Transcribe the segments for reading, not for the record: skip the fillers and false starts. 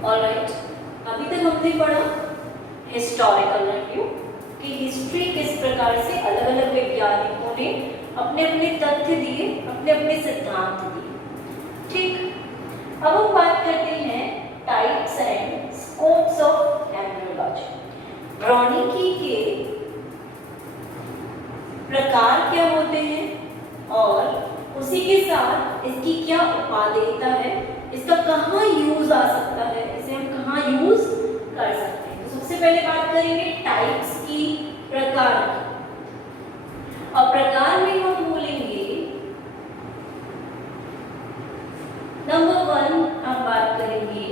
Alright, अभी तक हमने पढ़ा हिस्टोरिकल रिव्यू कि हिस्ट्री किस प्रकार से अलग अलग वैज्ञानिकों ने अपने अपने तथ्य दिए, अपने अपने सिद्धांत दिए। ठीक, अब हम बात करते हैं types and scopes of embryology. भ्रूणिकी के प्रकार क्या होते हैं और उसी के साथ इसकी क्या उपादेयता है, इसका कहाँ यूज आ सकता है, इसे हम कहाँ यूज कर सकते हैं। तो सबसे पहले बात करेंगे टाइप्स की, प्रकार की। और प्रकार में हम बोलेंगे नंबर 1 हम बात करेंगे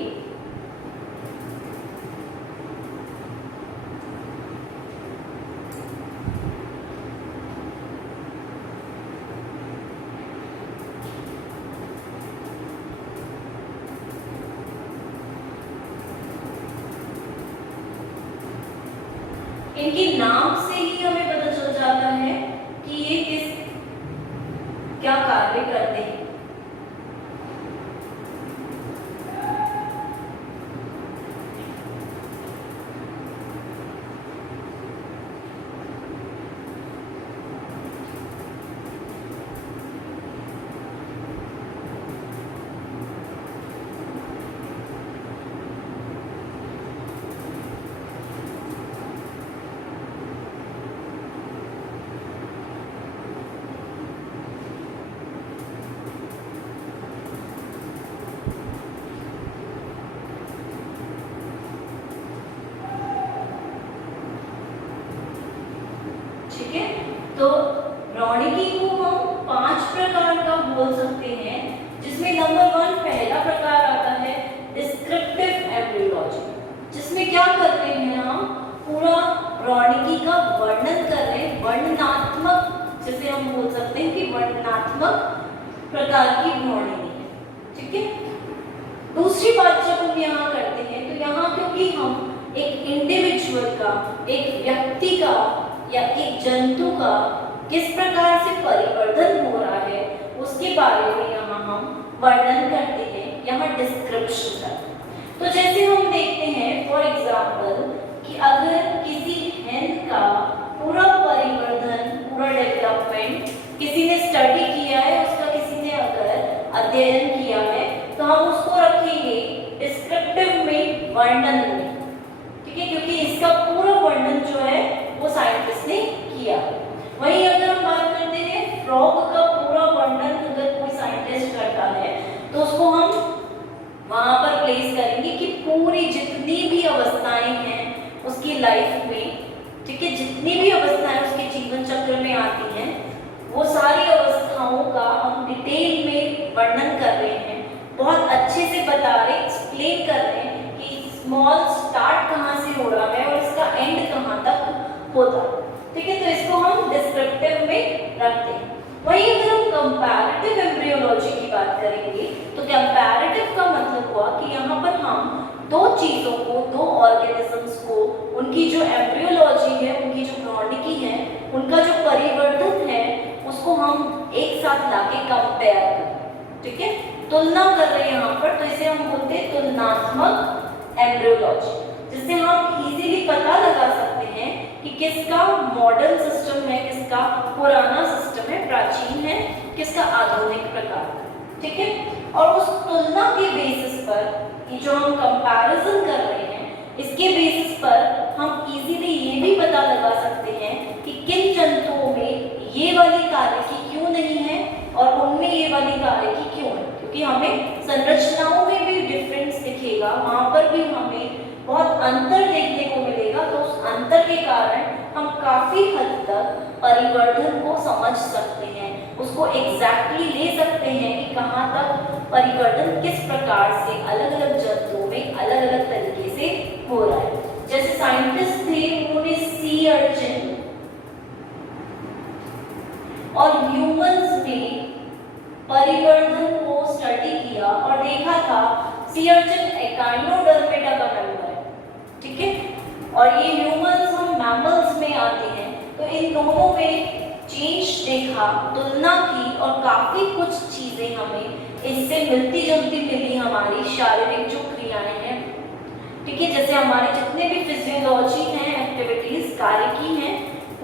इनके नाम से ही हमें पता चल जाता है कि ये क्या कार्य करते हैं। ठीक है, तो भ्रूणिकी को हम 5 प्रकार का बोल सकते हैं, जिसमें नंबर 1 पहला प्रकार आता है डिस्क्रिप्टिव एम्ब्रियोलॉजी, जिसमें क्या करते हैं हम पूरा भ्रूणिकी का वर्णन कर रहे हैं, वर्णनात्मक, जिसे हम बोल सकते हैं कि वर्णनात्मक प्रकार की भ्रूणिकी है। ठीक है, दूसरी बात जब हम यहाँ करते हैं तो यहाँ क्योंकि हम एक इंडिविजुअल का, एक व्यक्ति का या एक जंतु का किस प्रकार से परिवर्तन हो रहा है उसके बारे में यहाँ हम वर्णन करते हैं, यहाँ डिस्क्रिप्शन करते हैं। तो जैसे हम देखते हैं फॉर एग्जाम्पल कि अगर किसी हेन का पूरा परिवर्तन, पूरा डेवलपमेंट किसी ने स्टडी किया है, उसका किसी ने अगर अध्ययन किया है, तो हम उसको रखेंगे डिस्क्रिप्टिव में, वर्णन में। ठीक है, क्योंकि इसका पूरा वर्णन जो है वो साइंटिस्ट ने किया। वहीं अगर हम बात करते हैं फ्रॉग का पूरा वर्णन अगर कोई साइंटिस्ट करता है तो उसको हम वहां पर प्लेस करेंगे कि पूरी जितनी भी अवस्थाएं हैं उसकी लाइफ में, ठीक है, जितनी भी अवस्थाएं उसके जीवन चक्र में आती हैं वो सारी अवस्थाओं का हम डिटेल में वर्णन कर रहे हैं, बहुत अच्छे से बता रहे, एक्सप्लेन कर रहे हैं कि स्मॉल स्टार्ट कहाँ से हो रहा है और इसका एंड कहाँ तक होता है। ठीक है, तो इसको हम डिस्क्रिप्टिव में रखते हैं। वहीं अगर हम कंपैरेटिव एम्ब्रियोलॉजी की बात करेंगे तो कंपैरेटिव का मतलब हुआ कि यहाँ पर हम दो चीजों को, दो ऑर्गेनिजम्स को, उनकी जो एम्ब्रियोलॉजी है, उनकी जो भ्रूणिकी है, उनका जो परिवर्तन है, उसको हम एक साथ लाके कंपेयर करें। ठीक है, तुलना कर रहे हैं यहाँ पर, तो इसे हम बोलते हैं तुलनात्मक एम्ब्रियोलॉजी, जिससे हम इजीली पता लगा सकते हैं कि किसका मॉडर्न सिस्टम है, किसका पुराना सिस्टम है, प्राचीन है, किसका आधुनिक प्रकार। ठीक है, और उस तुलना के बेसिस पर ये जो हम कंपैरिजन कर रहे हैं, इसके बेसिस पर हम इजीली ये भी पता लगा सकते हैं कि किन जंतुओं में ये वाली कार्य की क्यों नहीं है और उनमें ये वाली कार्य की क्यों है, क्योंकि हमें संरचनाओं में भी डिफरेंस दिखेगा, वहां पर भी हमें बहुत अंतर देखने को मिलेगा। तो उस अंतर के कारण हम काफी हद तक परिवर्तन को समझ सकते हैं, उसको एग्जैक्टली ले सकते हैं कि कहाँ तक परिवर्तन किस प्रकार से अलग अलग जंतुओं में अलग अलग तरीके से हो रहा है। जैसे साइंटिस्ट थे, उन्होंने सी अर्चिन और ह्यूमंस में परिवर्तन को स्टडी किया और देखा था सी अर्चिन एकाइनोडर्मेटा का मेंबर है। ठीक है, और ये ह्यूमंस हम मैमल्स में आते हैं, तो इन दोनों में चेंज देखा, तुलना की और काफी कुछ चीजें हमें इससे मिलती जुलती मिली, हमारी शारीरिक जो क्रियाएं हैं ठीक है, जैसे हमारे जितने भी फिजियोलॉजी हैं, एक्टिविटीज कार्य की हैं,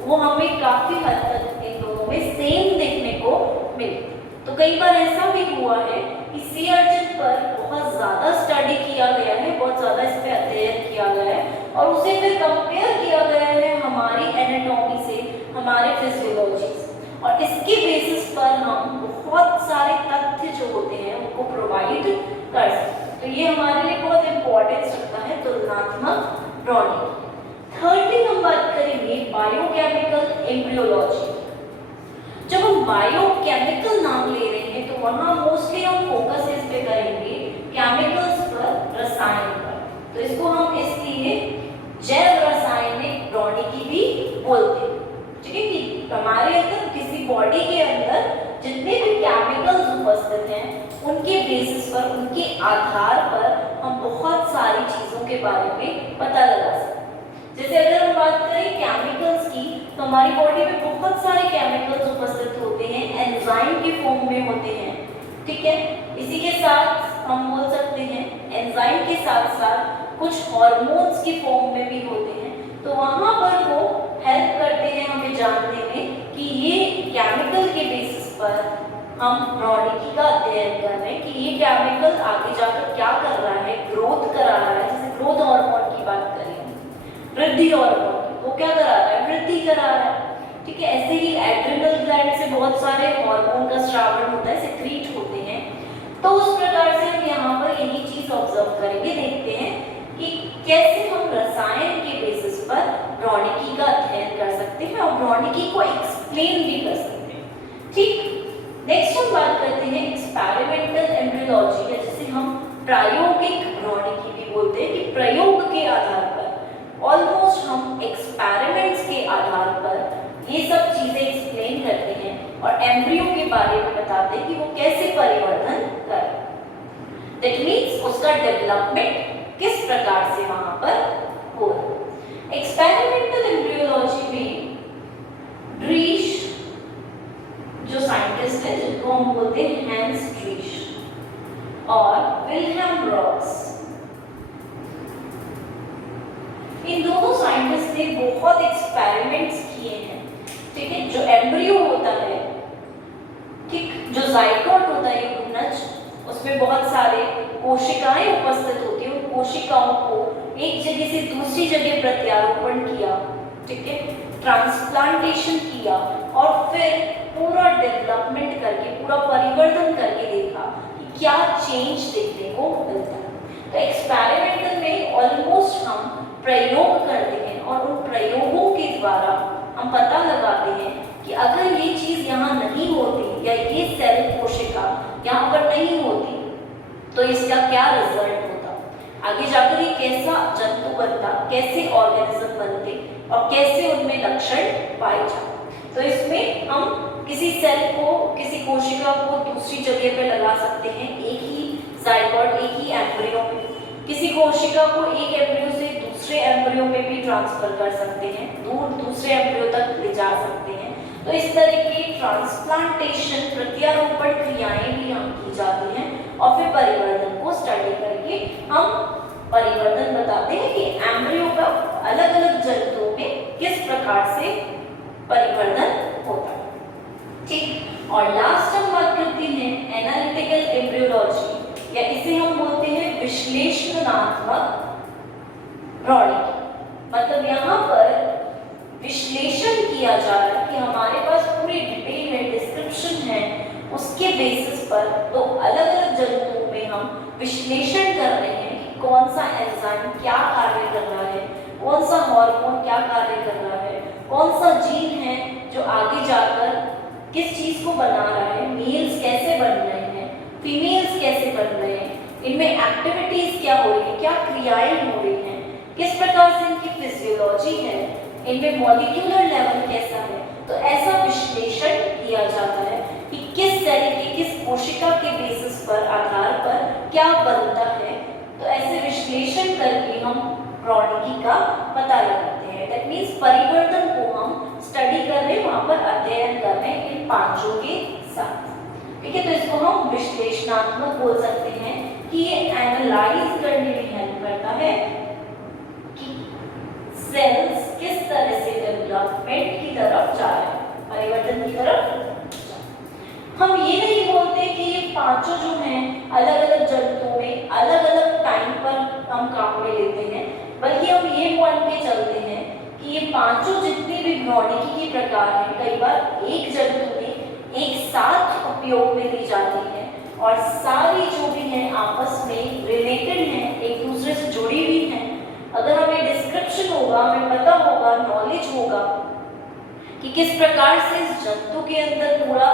वो हमें काफी हद तक इन दोनों में सेम देखने को मिलती। तो कई बार ऐसा भी हुआ है कि सी अर्चिन पर बहुत ज़्यादा स्टडी किया गया है, बहुत ज़्यादा इस पर अध्ययन किया गया है और उसे फिर कंपेयर किया गया है हमारी एनाटॉमी से, हमारे फिजियोलॉजी से, और इसके बेसिस पर हम बहुत सारे तथ्य जो होते हैं उनको प्रोवाइड कर सकते हैं। तो ये हमारे लिए बहुत इंपॉर्टेंस रखता है तुलनात्मक ड्रॉइंग। थर्डली हम बात करेंगे बायोकेमिकल एम्ब्रियोलॉजी। जब हम बायोकेमिकल नाम ले रहे हैं तो वहाँ मोस्टली हम फोकस इस पे करेंगे केमिकल्स पर, रसायन पर। तो इसको हम इसलिए जैव रासायनिक प्रौद्योगिकी भी बोलते हैं। ठीक है कि हमारे अंदर किसी बॉडी के अंदर जितने भी केमिकल्स उपस्थित हैं उनके बेसिस पर, उनके आधार पर हम बहुत सारी चीज़ों के बारे में पता लगा सकते हैं। जैसे अगर हम बात करें केमिकल्स की, तो हमारी बॉडी में बहुत सारे केमिकल्स उपस्थित होते हैं, एंजाइम के फॉर्म में होते हैं। ठीक है, इसी के साथ हम बोल सकते हैं एंजाइम के साथ साथ कुछ हार्मोन्स के फॉर्म में भी होते हैं। तो वहाँ पर वो हेल्प करते हैं हमें जानने में कि ये केमिकल के बेसिस पर हम प्रौद्योगिकी का अध्ययन कर रहे हैं कि ये केमिकल आगे जाकर क्या कर रहा है, ग्रोथ करा रहा है। जैसे ग्रोथ हार्मोन की बात करें, वृद्धि हार्मोन, वो क्या करा रहा है, वृद्धि करा रहा है। ठीक है, ऐसे ही एड्रिनल ग्लैंड से बहुत सारे हार्मोन का स्रावण होता है, सिक्रीट होते हैं। तो उस प्रकार से हम यहाँ पर यही चीज ऑब्जर्व करेंगे, देखते हैं कि कैसे हम रसायन के बेसिस पर प्रौद्योगिकी का अध्ययन कर सकते हैं और प्रौद्योगिकी को एक्सप्लेन भी कर सकते हैं। ठीक, नेक्स्ट हम बात करते हैं एक्सपेरिमेंटल एम्ब्रियोलॉजी, या जिसे हम प्रायोगिक प्रौद्योगिकी भी बोलते हैं, कि प्रयोग के आधार पर, ऑलमोस्ट हम एक्सपेरिमेंट्स के आधार पर ये सब चीजें एक्सप्लेन करते हैं और एम्ब्रियो के बारे में बताते हैं कि वो कैसे परिवर्तन कर, दैट मीन्स उसका डेवलपमेंट किस प्रकार से वहां पर हो रहा है। एक्सपेरिमेंटल एम्ब्रियोलॉजी में ड्रीश जो साइंटिस्ट है, जिनको हम बोलते हैं हैंस ड्रीश, और विल्हेम रॉस, इन दोनों साइंटिस्ट ने बहुत एक्सपेरिमेंट्स किए हैं। ठीक है, जो एम्ब्रियो होता है, ठीक, जो जाइगोट होता है भ्रूणज, उसमें बहुत सारे कोशिकाएं उपस्थित होती हैं। उन कोशिकाओं को एक जगह से दूसरी जगह प्रत्यारोपण किया, ठीक है, ट्रांसप्लांटेशन किया और फिर पूरा डेवलपमेंट करके, पूरा परिवर्तन करके देखा कि क्या चेंज देखने को मिलता है। तो एक्सपेरिमेंटल में ऑलमोस्ट हम प्रयोग करते हैं और उन प्रयोगों के द्वारा हम पता लगाते हैं कि अगर ये चीज यहाँ नहीं होती या ये सेल कोशिका यहाँ पर नहीं होती तो इसका क्या रिजल्ट होता, आगे जाकर ये कैसा जंतु बनता, कैसे ऑर्गेनिज्म बनते और कैसे उनमें लक्षण पाए जाते। तो इसमें हम किसी सेल को, किसी कोशिका को दूसरी जगह पे लगा सकते हैं, एक ही जाइगोट, एक ही एम्ब्रियो में। किसी कोशिका को एक एम्ब्रियो से दूसरे एम्ब्रियो में भी ट्रांसफर कर सकते हैं, दूसरे एम्ब्रियो तक ले जा सकते हैं। तो इस तरह की ट्रांसप्लांटेशन, प्रत्यारोपण क्रियाएं भी हम की जाती हैं और फिर परिवर्तन को स्टडी करके हम परिवर्तन बताते हैं कि एम्ब्रियो का अलग अलग जंतुओं में किस प्रकार से परिवर्तन होता है। ठीक, और लास्ट हम बात करते हैं एनालिटिकल एम्ब्रियोलॉजी, या इसे हम बोलते हैं विश्लेषणात्मक प्रौद्योगिकी। मतलब यहाँ पर विश्लेषण किया जा रहा है कि हमारे पास पूरी डिटेल है, डिस्क्रिप्शन है, उसके बेसिस पर तो अलग अलग जंतुओं में हम विश्लेषण कर रहे हैं कि कौन सा एंजाइम क्या कार्य कर रहा है, कौन सा हार्मोन क्या कार्य कर रहा है, कौन सा जीन है जो आगे जाकर किस चीज को बना रहा है, मेल्स कैसे बन रहे हैं, फीमेल्स कैसे बन रहे हैं, इनमें एक्टिविटीज क्या हो रही है, क्या क्रियाएं हो रही हैं, किस प्रकार से इनकी फिजियोलॉजी है, इनमें मॉलिक्यूलर लेवल कैसा है। तो ऐसा विश्लेषण किया जाता है कि किस तरीके, किस कोशिका के बेसिस पर, आधार पर क्या बनता है। तो ऐसे विश्लेषण करके हम प्रौद्योगिकी का पता लगाते हैं। दैट मीन्स परिवर्तन को हम स्टडी कर रहे हैं, वहाँ पर अध्ययन कर रहे हैं इन पांचों के साथ। ठीक है, तो इसको हम विश्लेषणात्मक बोल सकते हैं कि ये एनालाइज करने में हेल्प करता है, सेल्स किस तरह से डेवलपमेंट की तरफ जा रहे हैं, परिवर्तन की तरफ। हम ये नहीं बोलते कि ये पांचों जो हैं अलग अलग जंतुओं में अलग अलग टाइम पर हम काम में लेते हैं, बल्कि हम ये मान के चलते हैं कि ये पांचों जितनी भी भ्रौणिकी के प्रकार हैं कई बार एक जंतु में एक साथ उपयोग में ली जाती है और सारी जो भी हैं आपस में रिलेटेड हैं, एक दूसरे से जुड़ी हुई हैं। अगर हमें डिस्क्रिप्शन होगा, हमें पता होगा, नॉलेज होगा कि किस प्रकार से इस जंतु के अंदर पूरा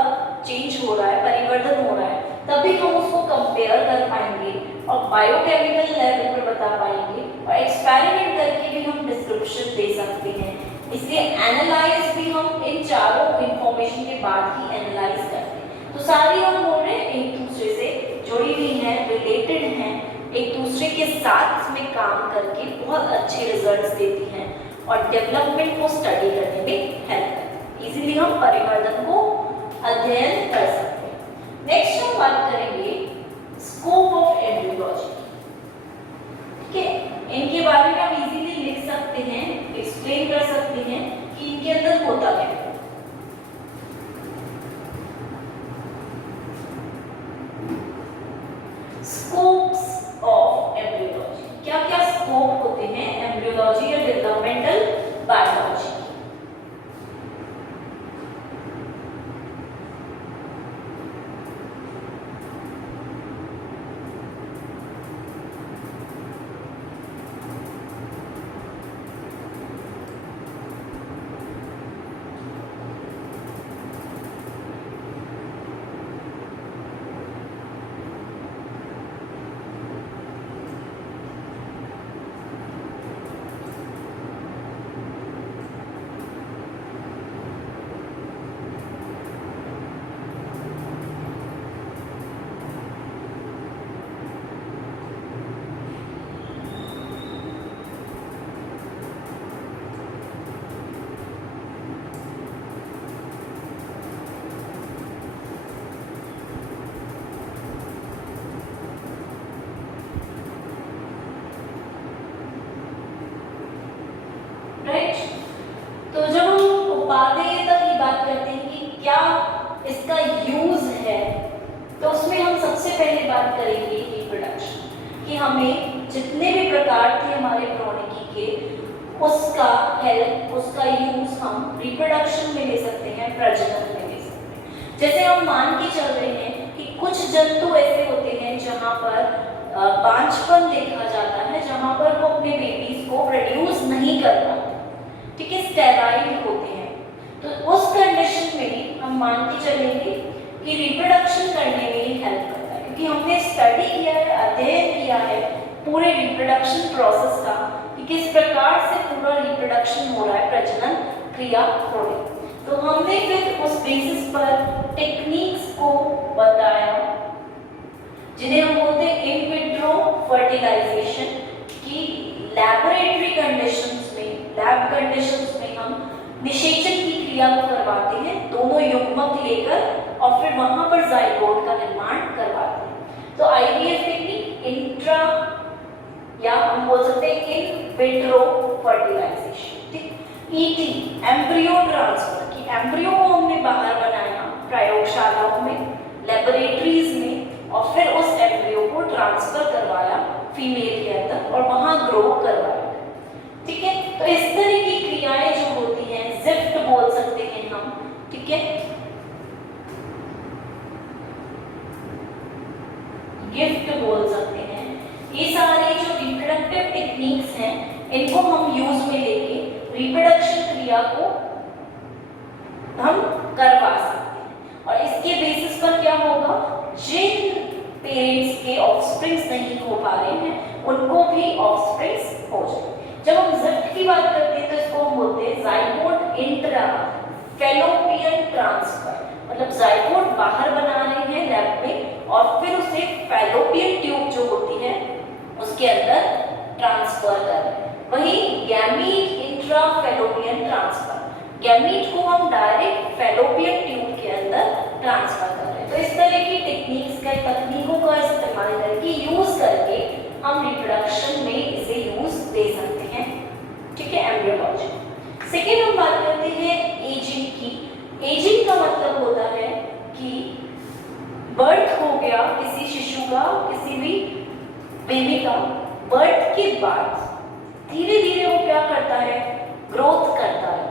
चेंज हो रहा है, परिवर्तन हो रहा है, तभी हम उसको कंपेयर कर पाएंगे और बायोकेमिकल लेवल पर बता पाएंगे और एक्सपेरिमेंट करके भी हम डिस्क्रिप्शन दे सकते हैं। इसलिए एनालाइज भी हम इन चारों इंफॉर्मेशन के बाद ही एनालाइज करते हैं। तो सारी हम बोल रहे हैं एक दूसरे से जुड़ी हुई हैं, रिलेटेड हैं, एक दूसरे के साथ में काम करके बहुत अच्छे रिजल्ट्स देती हैं और डेवलपमेंट को स्टडी करने में हेल्प करती है। इसीलिए हम परिवर्तन को अध्ययन कर सकते हैं। नेक्स्ट हम बात करेंगे स्कोप ऑफ एम्ब्रियोलॉजी। ठीक है, इनके बारे में हम इजीली लिख सकते हैं, एक्सप्लेन कर सकते हैं कि इनके अंदर होता क्या है। स्कोप्स ऑफ एम्ब्रियोलॉजी, क्या क्या स्कोप होते हैं एम्ब्रियोलॉजी या डेवलपमेंटल बायोलॉजी। तो जब हम उपादेयता की बात करते हैं कि क्या इसका यूज है, तो उसमें हम सबसे पहले बात करेंगे रिप्रोडक्शन, कि हमें जितने भी प्रकार थे हमारे भ्रौणिकी के, उसका हेल्प, उसका यूज हम रिप्रोडक्शन में ले सकते हैं, प्रजनन में ले सकते हैं। जैसे हम मान के चल रहे हैं कि कुछ जंतु ऐसे होते हैं जहाँ पर बांझपन देखा जाता है, जहाँ पर वो अपने बेबीज को प्रोड्यूस नहीं कर पाते, ठीक है, स्टेराइल होते हैं। तो उस कंडीशन में हम मान के चलेंगे कि रिप्रोडक्शन करने में ही हेल्प करता है, क्योंकि हमने स्टडी किया है, अध्ययन किया है पूरे रिप्रोडक्शन प्रोसेस का कि किस प्रकार से पूरा रिप्रोडक्शन हो रहा है, प्रजनन क्रिया हो रही है। तो हमने फिर उस बेसिस पर टेक्निक्स को बताया जिन्हें हम बोलते हैं इन विट्रो फर्टिलाइजेशन, की लैबोरेटरी कंडीशंस में, लैब कंडीशंस में हम निषेचन की क्रिया को करवाते हैं, दोनों युग्मक लेकर और फिर वहां पर जाइगोट का निर्माण करवाते हैं। तो आईवीएफ टेक्निक इंट्रा या हम बोल सकते हैं इन विट्रो फर्टिलाइजेशन, ठीक। ईटी एम्ब्रियो ट्रांसफर, की एम्ब्रियो को हमने बाहर बनाया प्रयोगशालाओं में, लेबोरेटरीज में, और फिर उस एम्ब्रियो को ट्रांसफर करवाया फीमेल के अंदर और वहां ग्रो करवाया, ठीक है। तो इस तरह की क्रियाएं जो होती हैं ज़िफ्ट बोल सकते हैं हम, ठीक है, गिफ्ट बोल सकते हैं। ये सारे जो रिप्रोडक्टिव टेक्निक्स हैं इनको हम यूज में लेके रिप्रोडक्शन क्रिया को हम करवा सकते हैं और इसके बेसिस पर क्या होगा, जिन पेरेंट्स के ऑफस्प्रिंग्स नहीं हो पा रहे हैं उनको भी ऑफस्प्रिंग्स हो जाए। जब हम ज़िफ्ट की बात करते हैं तो इसको हम बोलते हैं जाइगोट इंट्रा फैलोपियन ट्रांसफर, मतलब जाइगोट बाहर बना रहे हैं लैब में और फिर उसे फैलोपियन ट्यूब जो होती है उसके अंदर ट्रांसफर कर रहे हैं। वहीं gamete intra fallopian transfer, gamete को हम डायरेक्ट फैलोपियन ट्यूब के अंदर ट्रांसफर कर रहे हैं। तो इस तरह की टेक्निक्स का, तकनीकों का इस्तेमाल करके, यूज करके हम रिप्रोडक्शन में इसे यूज दे सकते हैं, ठीक है, एम्ब्रियो किसी शिशु का, किसी भी बेबी का बर्थ के बाद धीरे धीरे वो क्या करता है, ग्रोथ करता है।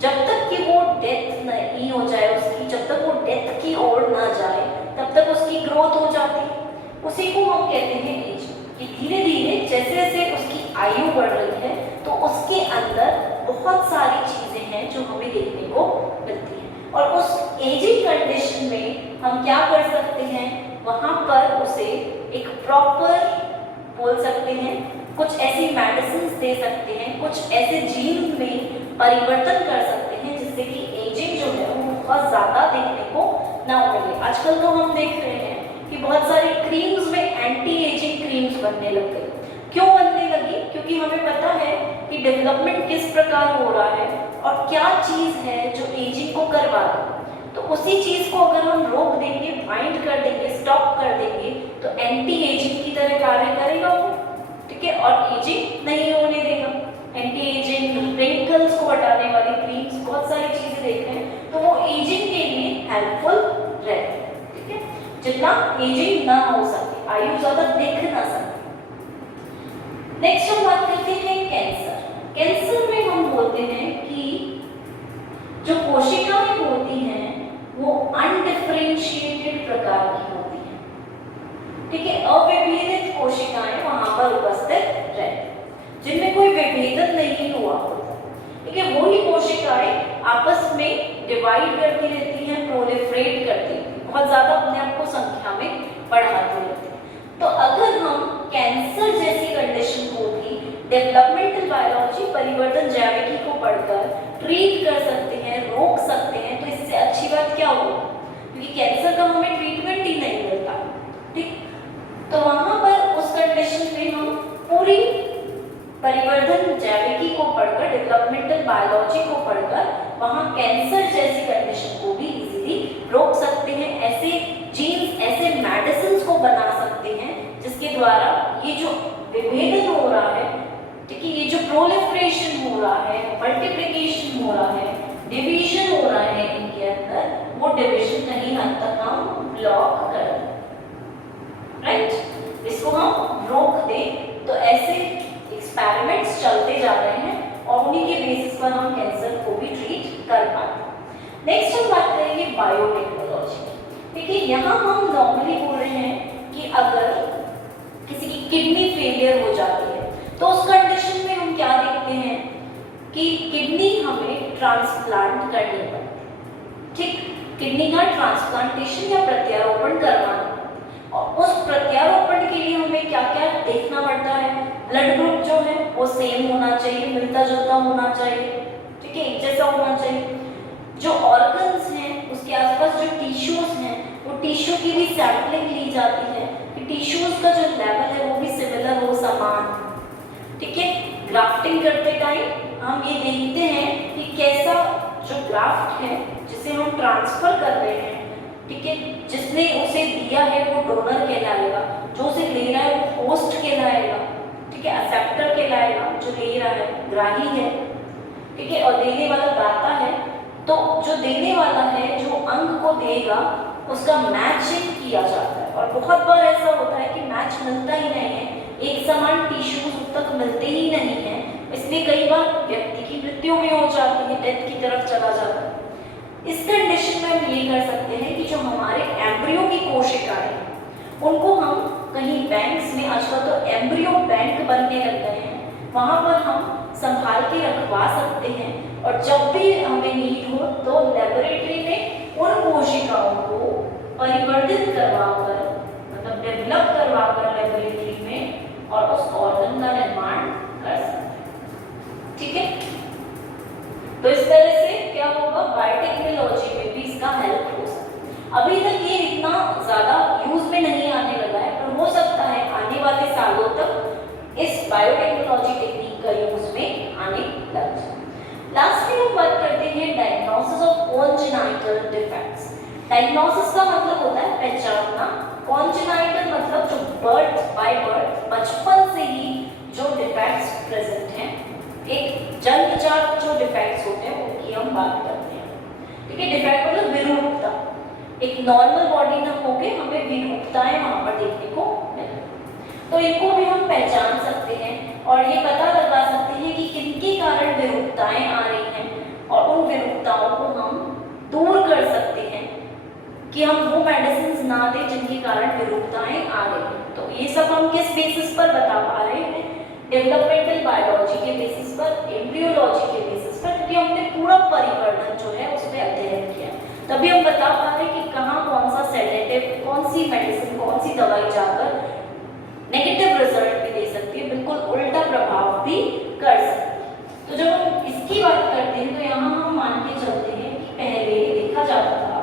जब तक कि वो डेथ नहीं हो जाए उसकी, जब तक वो डेथ की ओर ना जाए, तब तक उसकी ग्रोथ हो जाती है। उसी को हम कहते हैं एज। कि धीरे धीरे जैसे जैसे उसकी आयु बढ़ रही है तो उसके अंदर बहुत सारी चीजें हैं जो हमें देखने को मिलती हैं। और उस एजिंग कंडीशन में हम क्या कर सकते हैं, वहां पर उसे एक प्रॉपर बोल सकते हैं, कुछ ऐसी मेडिसिन दे सकते हैं, कुछ ऐसे जीन में परिवर्तन कर सकते हैं जिससे कि एजिंग जो है वो बहुत ज्यादा देखने को ना मिले। आजकल तो हम देख रहे हैं कि बहुत सारी क्रीम्स में एंटी एजिंग क्रीम्स बनने लग गई। क्यों बनने लगी? क्योंकि हमें पता है कि डेवलपमेंट किस प्रकार हो रहा है और क्या चीज है जो एजिंग को करवा रही है। तो उसी चीज को अगर हम रोक देंगे, बाइंड कर देंगे, स्टॉप कर देंगे, तो एंटी एजिंग की तरह कार्य करेगा वो, ठीक है, और एजिंग नहीं होने देगा। एंटी एजिंग, रिंकल्स को हटाने वाली क्रीम्स, बहुत सारी चीजें देख रहे हैं, तो वो एजिंग के लिए हेल्पफुल रहती है, ठीक है, जितना एजिंग ना हो सके, आयु ज्यादा देख ना सके। नेक्स्ट हम बात करते हैं कैंसर। कैंसर में हम बोलते हैं कि जो कोशिकाएं होती हैं वो अनडिफरेंशिएटेड प्रकार की होती हैं, ठीक है, अविभेदित कोशिकाएं वहां पर उपस्थित रहती हैं जिनमें कोई विभेदन नहीं हुआ होता, ठीक है। वही कोशिकाएं आपस में डिवाइड करती रहती हैं, प्रोलिफरेट करती हैं, बहुत ज्यादा अपने आप को संख्या में बढ़ाती रहती हैं। तो अगर हम कैंसर जैसी कंडीशन को भी डेवलपमेंटल बायोलॉजी, परिवर्तन जैविकी को पढ़कर ट्रीट कर सकते हैं, रोक सकते हैं, तो इससे अच्छी बात क्या होगी, क्योंकि कैंसर का हमें ट्रीटमेंट ही नहीं मिलता, ठीक। तो वहां पर उस कंडीशन में हम पूरी परिवर्तन जैविकी को पढ़कर, डेवलपमेंटल बायोलॉजी को पढ़कर वहां कैंसर जैसी कंडीशन को भी इजीली रोक सकते हैं। ऐसे जीन्स, ऐसे मेडिसिन को बना सकते हैं जिसके द्वारा ये जो विभेदन हो रहा है, ठीक है, ये जो प्रोलिफरेशन हो रहा है, मल्टीप्लिकेशन हो रहा है, डिवीजन हो रहा है इनके अंदर, वो डिवीजन कहीं हद तक हम ब्लॉक कर दें, राइट, इसको हम रोक दें। तो ऐसे एक्सपेरिमेंट्स चलते जा रहे हैं और उन्हीं के बेसिस पर हम कैंसर को भी ट्रीट कर पाते हैं। नेक्स्ट हम बात करेंगे बायोटेक्नोलॉजी। देखिए, यहाँ हम नॉर्मली बोल रहे हैं कि अगर किसी की किडनी फेलियर हो जाती है तो उस कंडीशन में हम क्या देखते हैं कि किडनी हमें ट्रांसप्लांट करनी पड़ती है, ठीक, किडनी का ट्रांसप्लांटेशन या प्रत्यारोपण करवाना। और उस प्रत्यारोपण के लिए हमें क्या क्या देखना पड़ता है, ब्लड ग्रुप जो है वो सेम होना चाहिए, मिलता जुलता होना चाहिए, ठीक है, एक जैसा होना चाहिए। जो ऑर्गन्स हैं उसके आसपास जो टिश्यूज हैं वो टिश्यू की भी सैंपलिंग ली जाती है कि टिश्यूज का जो लेवल है वो भी सिमिलर हो, समान, ठीक है। ग्राफ्टिंग करते टाइम हम ये देखते हैं कि कैसा जो ग्राफ्ट है जिसे हम ट्रांसफर कर रहे हैं, ठीक है, जिसने उसे दिया है वो डोनर कहलाएगा, जो उसे ले रहा है वो होस्ट कहलाएगा, ठीक है, एक्सेप्टर कहलाएगा, जो ले रहा है ग्राही है, ठीक है, और देने वाला दाता है। तो जो देने वाला है जो अंग को देगा उसका मैचिंग किया जाता है, और बहुत बार ऐसा होता है कि मैच मिलता ही नहीं है, एक समान टिश्यूज तक मिलते ही नहीं है, इसलिए कई बार व्यक्ति की मृत्यु भी हो जाती है, डेथ की तरफ चला जाता है। इस कंडीशन में हम ये कर सकते हैं कि जो हमारे एम्ब्रियो की कोशिकाएं हैं उनको हम कहीं बैंक्स में, आजकल तो एम्ब्रियो बैंक बनने लग गए हैं, वहां पर हम संभाल के रखवा सकते हैं, और जब भी हमें नीड हो तो लेबोरेटरी में उन कोशिकाओं को परिवर्तित करवाकर, मतलब डेवलप करवाकर लेबोरेटरी में, और उस ऑर्गन का निर्माण कर सकते हैं, ठीक है। तो इस तरह से क्या होगा, बायोटेक्नोलॉजी में भी इसका हेल्प हो सकता है। अभी तक ये इतना ज्यादा यूज में नहीं आने लगा है, पर हो सकता है आने वाले सालों तक इस बायोटेक्नोलॉजी टेक्निक का यूज में आने लग जाए। लास्ट में हम बात करते हैं diagnosis of congenital defects. Diagnosis का मतलब होता है पहचानना, कॉन्जेनाइटल मतलब जो बर्थ बाय बर्थ, बचपन से ही जो डिफेक्ट्स प्रेजेंट हैं, एक जन्मजात जो डिफेक्ट्स होते हैं उनकी हम बात करते हैं, ठीक है। डिफेक्ट मतलब विरूपता, एक नॉर्मल बॉडी ना होके हमें विरूपताएं वहां पर देखने को मिले। तो इनको भी हम पहचान सकते हैं और ये पता लगा सकते हैं कि किनके कारण विरूपताएं आ रही हैं और उन विरूपताओं को हम दूर कर सकते हैं कि हम वो मेडिसिन ना दें जिनके कारण विरूपताएं आ रही हैं। तो ये सब हम किस बेसिस पर बता पा रहे हैं? डेवलपमेंटल बायोलॉजी के बेसिस पर, एम्ब्रियोलॉजी के बेसिस पर, क्योंकि हमने पूरा परिवर्तन जो है उस पर अध्ययन किया। तभी हम बता पा रहे हैं कि कहाँ कौन सा सेडेटिव, कौन सी मेडिसिन, कौन सी दवाई जाकर नेगेटिव रिजल्ट भी दे सकती है, बिल्कुल उल्टा प्रभाव भी कर सकती है। तो जब हम इसकी बात करते हैं तो यहाँ हम मान के चलते हैं कि पहले देखा जाता था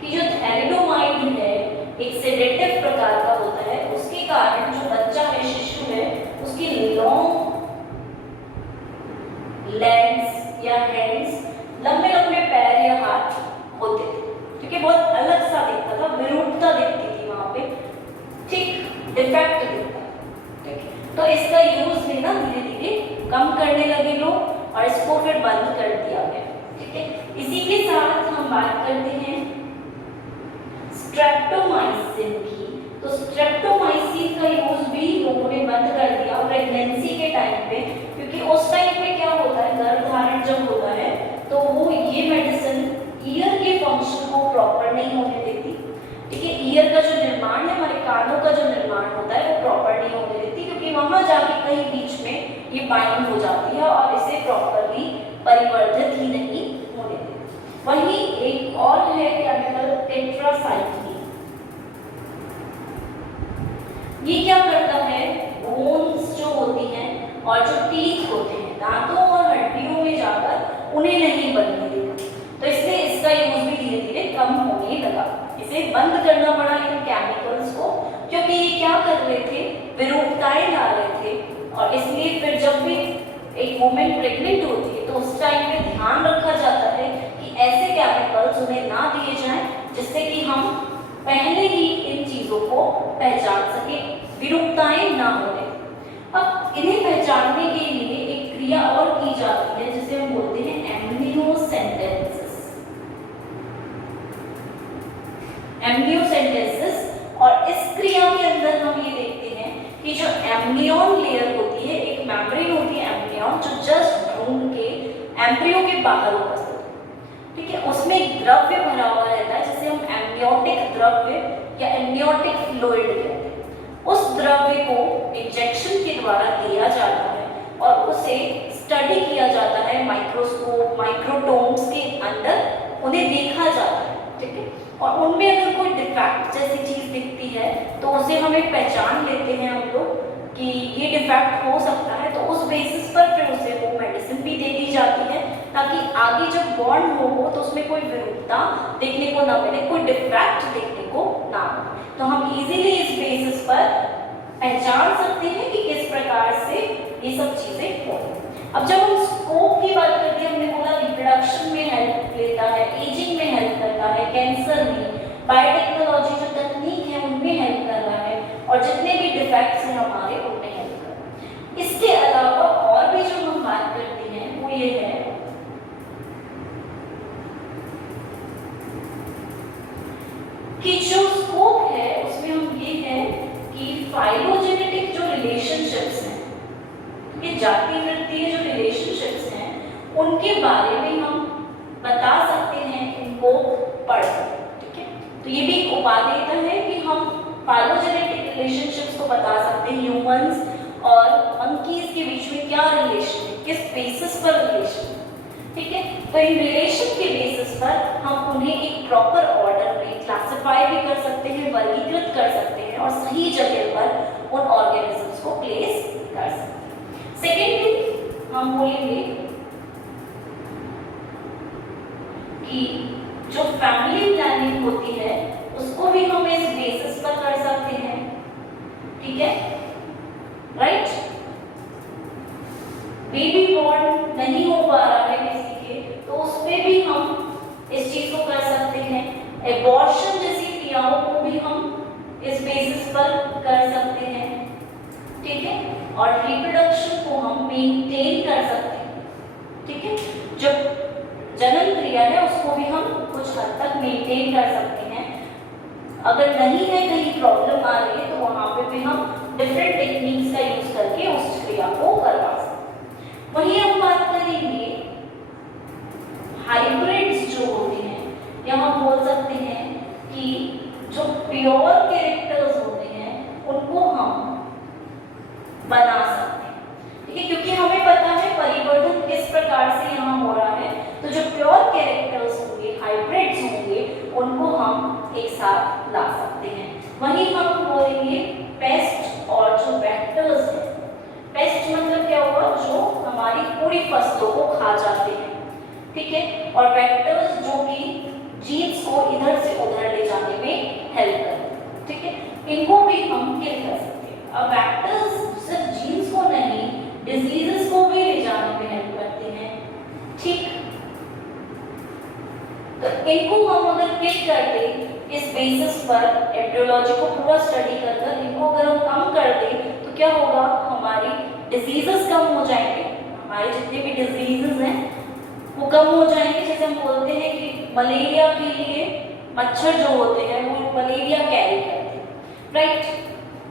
कि जो थैलिडोमाइड है एक सेडेटिव प्रकार का होता है, उसके कारण जो बच्चा है, शिशु है, उसकी लॉन्ग लेग्स या हैंड्स, लंबे लंबे पैर या हाथ होते थे, क्योंकि बहुत अलग सा दिखता था, विरूपता दिखती थी वहां पे, ठीक डिफेक्ट दिखता। ठीक है, तो इसका यूज भी ना धीरे धीरे कम करने लगे लोग और इसको फिर बंद कर दिया गया। ठीक है, इसी के साथ हम बात करते हैं स्ट्रेप्टोमाइसिन की। तो स्ट्रेप्टोमाइसिन का यूज भी लोगों ने बंद कर दिया प्रेगनेंसी के टाइम पे, क्योंकि उस टाइम पे क्या होता है, गर्भधारण जब होता है तो वो ये मेडिसिन ईयर के फंक्शन को प्रॉपर नहीं होने देती। ठीक है, ईयर का जो निर्माण है, हमारे कानों का जो निर्माण होता है वो प्रॉपर नहीं होने देती, क्योंकि वहां जाके कहीं बीच में ये बाइंड हो जाती है और इसे प्रॉपरली परिवर्धित ही नहीं होने देती। वहीं एक और है केमिकल टेट्रासाइक्लिन। ये क्या करता है, बोन्स जो होती हैं और जो टीथ होते हैं, दांतों और हड्डियों में जाकर उन्हें नहीं बनने देता। तो इसलिए इसका यूज भी धीरे धीरे कम होने लगा, इसे बंद करना पड़ा इन केमिकल्स को, क्योंकि ये क्या कर रहे थे, विरूपताएं ला रहे थे। और इसलिए फिर जब भी एक वुमेन प्रेग्नेंट होती है तो उस टाइम पे ध्यान रखा जाता है कि ऐसे केमिकल्स उन्हें ना दिए जाएं जिससे कि हम पहले ही इन चीजों को पहचान सके, विरूपताएं ना होने। अब इन्हें पहचानने के लिए एक क्रिया और की जाती है जिसे हम बोलते हैं एम्नियोसेंटेसिस। एम्नियोसेंटेसिस, और इस क्रिया के अंदर हम ये देखते हैं कि जो एम्नियन लेयर होती है, एक मेम्ब्रेन होती है एम्नियन, जो जस्ट भ्रूण के एम्ब्रियो के बाहर उपस्थित है। ठीक है, उसमें एक द्रव्य भरा हुआ रहता है जिसे हम एम्नियोटिक द्रव्य या एम्नियोटिक फ्लूइड कहते हैं। उस द्रव्य को इंजेक्शन के द्वारा दिया जाता है और उसे स्टडी किया जाता है माइक्रोस्कोप, माइक्रोटोम्स के अंदर उन्हें देखा जाता है। ठीक है, और उनमें अगर कोई डिफेक्ट जैसी चीज दिखती है तो उसे हमें पहचान लेते हैं हम लोग कि ये डिफेक्ट हो सकता है, तो उस बेसिस पर फिर उसे वो मेडिसिन भी दे दी जाती है ताकि आगे जब बॉर्न हो तो उसमें कोई विरूपता देखने को ना मिले, कोई डिफेक्ट देखने को ना मिले। तो हम इजीली इस बेसिस पर पहचान सकते हैं कि किस प्रकार से ये सब चीजें होती हैं। अब जब हम स्कोप की बात करते हैं, हमने बोला रिप्रोडक्शन में हेल्प लेता है, एजिंग में हेल्प करता है, कैंसर में, बायोटेक्नोलॉजी जो तकनीक है उनमें हेल्प कर रहा है, और जितने भी डिफेक्ट्स हैं हमारे उनमें हेल्प कर रहा है। इसके अलावा और भी जो हम बात करते हैं वो ये है कि जो स्कोप है उसमें हम ये है कि फाइलोजेनेटिक जो रिलेशनशिप्स हैं, ये जाति वृत्तीय जो रिलेशनशिप्स हैं उनके बारे में हम बता सकते हैं, इनको पढ़ सकते हैं। ठीक है, तो ये भी एक उपादेयता है कि हम फाइलोजेनेटिक रिलेशनशिप्स को बता सकते हैं, ह्यूमंस और मंकीज के बीच में क्या रिलेशन है, किस बेसिस पर रिलेशन है। ठीक है, तो इन रिलेशन के बेसिस पर हम उन्हें एक प्रॉपर ऑर्डर में क्लासिफाई भी कर सकते हैं, वर्गीकृत कर सकते हैं और सही जगह पर उन ऑर्गेनिजम्स को प्लेस कर सकते हैं। सेकेंडली हम बोलेंगे कि जो फैमिली प्लानिंग होती है उसको भी हम इस बेसिस पर कर सकते हैं। ठीक है, राइट, बेबी बॉर्न नहीं हो पा रहा है किसी के, तो उसमें भी हम इस चीज को कर सकते हैं। एबॉर्शन जैसी क्रियाओं को भी हम इस बेसिस पर कर सकते हैं। ठीक है, और रिप्रोडक्शन को हम मेंटेन कर सकते हैं। ठीक है, जब जन्म क्रिया है उसको भी हम कुछ हद तक मेंटेन कर सकते हैं। अगर नहीं है, कहीं प्रॉब्लम आ रही है, तो वहां पे भी हम डिफरेंट टेक्निक्स का यूज करके उस क्रिया को करवा सकते हैं। वहीं हम बात करेंगे हाइब्रिड्स जो होते हैं, या हम बोल सकते हैं कि जो प्योर कैरेक्टर्स होते हैं उनको हम बना सकते हैं, ठीक है, क्योंकि हमें पता है परिवर्तन किस प्रकार से यहाँ हो रहा है। तो जो प्योर कैरेक्टर्स होंगे, हाइब्रिड्स होंगे, उनको हम एक साथ ला सकते हैं। वहीं हम बोलेंगे पेस्ट और जो वेक्टर्स है। पेस्ट मतलब क्या हुआ, जो हमारी पूरी फसलों को खा जाते हैं, ठीक है, और वेक्टर्स जो कि जीन्स को इधर से उधर ले जाने में हेल्प करते हैं, ठीक है, इनको भी हम किल कर सकते हैं। अब वेक्टर्स सिर्फ जीन्स को नहीं, डिजीजेस को भी ले जाने में हेल्प करते हैं, ठीक। तो इनको हम अगर किल कर दें, इस बेसिस पर एम्ब्रियोलॉजी को पूरा स्टडी कर इनको अगर हम कम कर दें, तो क्या होगा, हमारी डिजीजेस कम हो जाएंगे, हमारे जितने भी डिजीजेस हैं वो कम हो जाएंगे। जैसे हम बोलते हैं कि मलेरिया के लिए मच्छर जो होते हैं वो मलेरिया कैरी करते हैं, राइट।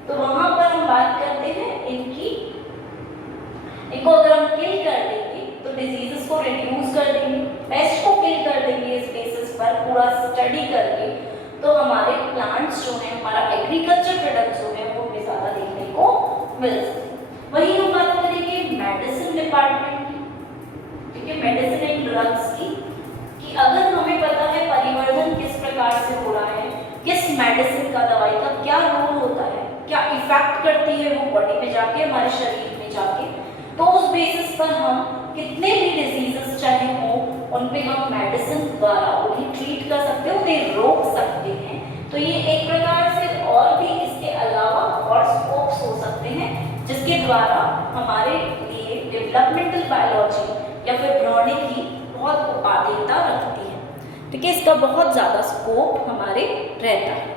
तो वहां पर हम बात करते हैं इनको अगर हम किल कर देंगे तो डिजीजेस को रिड्यूस कर देंगे, पेस्ट को किल कर देंगे। इस बेसिस पर पूरा स्टडी करके तो हमारे प्लांट्स जो हैं, हमारा एग्रीकल्चर प्रोडक्ट्स जो हैं, वो भी ज़्यादा देखने को मिल सकते हैं। वहीं हम बात करेंगे मेडिसिन डिपार्टमेंट की, ठीक है, मेडिसिन एंड ड्रग्स की, कि अगर हमें पता है परिवर्तन किस प्रकार से हो रहा है, किस मेडिसिन का, दवाई का क्या रोल होता है, क्या इफेक्ट करती है वो बॉडी में जाके, हमारे शरीर में जाके, तो उस बेसिस पर हम कितने भी डिजीजेस चाहे हो उन पे हम मेडिसिन द्वारा उन्हें ट्रीट कर सकते हैं, उन्हें रोक सकते हैं। तो ये एक प्रकार से और भी इसके अलावा और स्कोप्स हो सकते हैं जिसके द्वारा हमारे लिए डेवलपमेंटल बायोलॉजी या फिर भ्रौणिकी बहुत उपादेयता रखती है, ठीक है, इसका बहुत ज़्यादा स्कोप हमारे रहता है।